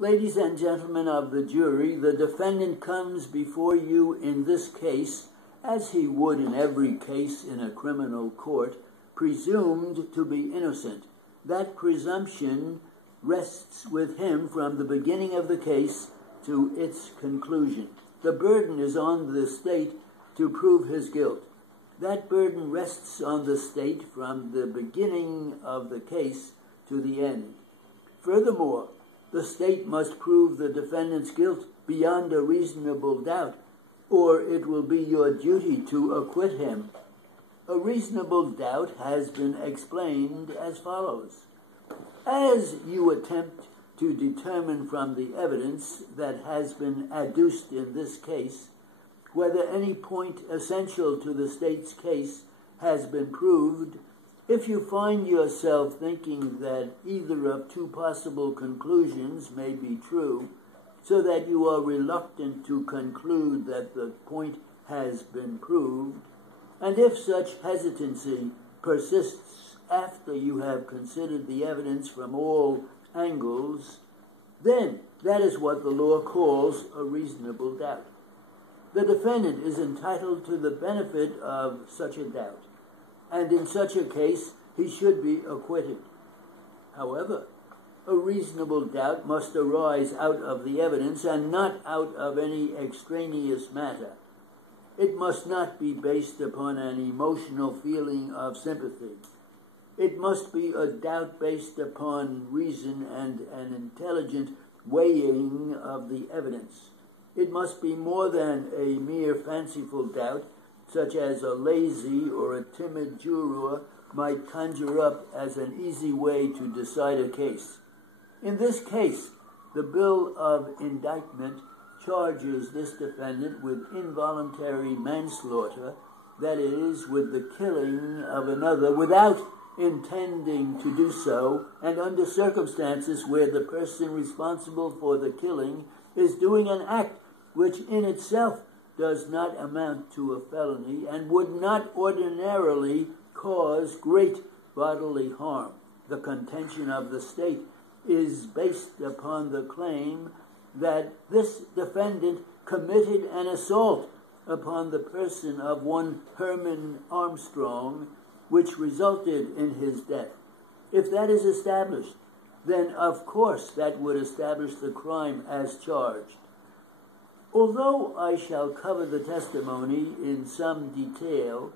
Ladies and gentlemen of the jury, the defendant comes before you in this case, as he would in every case in a criminal court, presumed to be innocent. That presumption rests with him from the beginning of the case to its conclusion. The burden is on the state to prove his guilt. That burden rests on the state from the beginning of the case to the end. Furthermore, the state must prove the defendant's guilt beyond a reasonable doubt, or it will be your duty to acquit him. A reasonable doubt has been explained as follows. As you attempt to determine from the evidence that has been adduced in this case whether any point essential to the state's case has been proved, if you find yourself thinking that either of two possible conclusions may be true, so that you are reluctant to conclude that the point has been proved, and if such hesitancy persists after you have considered the evidence from all angles, then that is what the law calls a reasonable doubt. The defendant is entitled to the benefit of such a doubt, and in such a case, he should be acquitted. However, a reasonable doubt must arise out of the evidence and not out of any extraneous matter. It must not be based upon an emotional feeling of sympathy. It must be a doubt based upon reason and an intelligent weighing of the evidence. It must be more than a mere fanciful doubt, such as a lazy or a timid juror might conjure up as an easy way to decide a case. In this case, the bill of indictment charges this defendant with involuntary manslaughter, that is, with the killing of another without intending to do so, and under circumstances where the person responsible for the killing is doing an act which in itself does not amount to a felony and would not ordinarily cause great bodily harm. The contention of the state is based upon the claim that this defendant committed an assault upon the person of one Herman Armstrong, which resulted in his death. If that is established, then of course that would establish the crime as charged. Although I shall cover the testimony in some detail,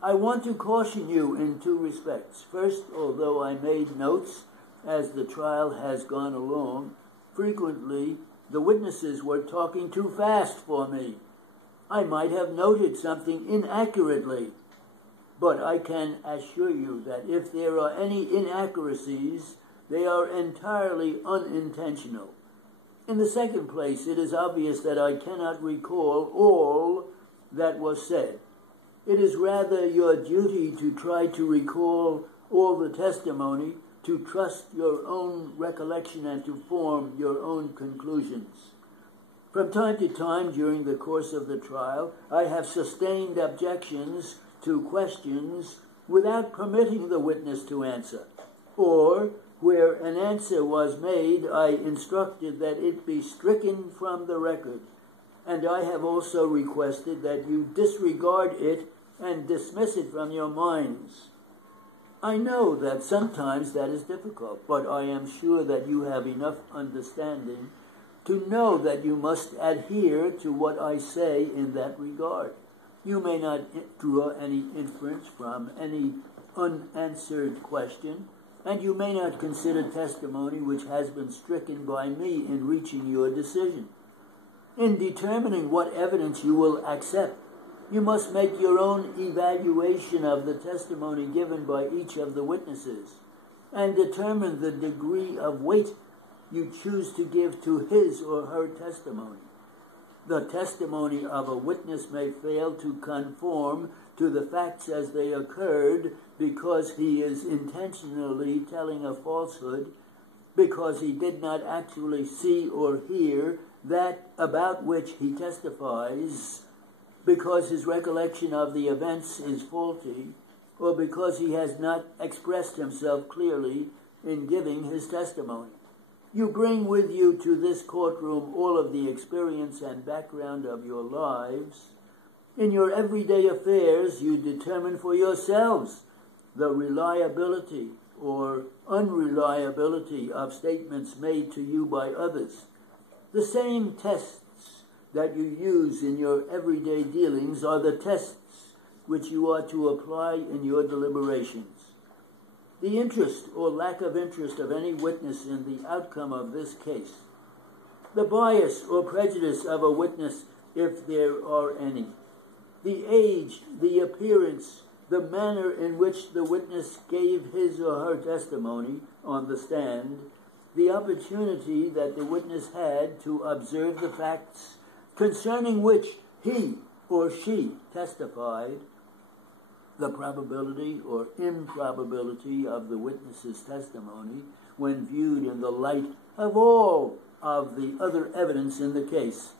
I want to caution you in two respects. First, although I made notes as the trial has gone along, frequently the witnesses were talking too fast for me. I might have noted something inaccurately, but I can assure you that if there are any inaccuracies, they are entirely unintentional. In the second place, it is obvious that I cannot recall all that was said. It is rather your duty to try to recall all the testimony, to trust your own recollection, and to form your own conclusions. From time to time during the course of the trial, I have sustained objections to questions without permitting the witness to answer, or where an answer was made, I instructed that it be stricken from the record, and I have also requested that you disregard it and dismiss it from your minds. I know that sometimes that is difficult, but I am sure that you have enough understanding to know that you must adhere to what I say in that regard. You may not draw any inference from any unanswered question, and you may not consider testimony which has been stricken by me in reaching your decision. In determining what evidence you will accept, you must make your own evaluation of the testimony given by each of the witnesses and determine the degree of weight you choose to give to his or her testimony. The testimony of a witness may fail to conform to the facts as they occurred because he is intentionally telling a falsehood, because he did not actually see or hear that about which he testifies, because his recollection of the events is faulty, or because he has not expressed himself clearly in giving his testimony. You bring with you to this courtroom all of the experience and background of your lives. In your everyday affairs, you determine for yourselves the reliability or unreliability of statements made to you by others. The same tests that you use in your everyday dealings are the tests which you are to apply in your deliberations. The interest or lack of interest of any witness in the outcome of this case, the bias or prejudice of a witness if there are any, the age, the appearance, the manner in which the witness gave his or her testimony on the stand, the opportunity that the witness had to observe the facts concerning which he or she testified, the probability or improbability of the witness's testimony when viewed in the light of all of the other evidence in the case,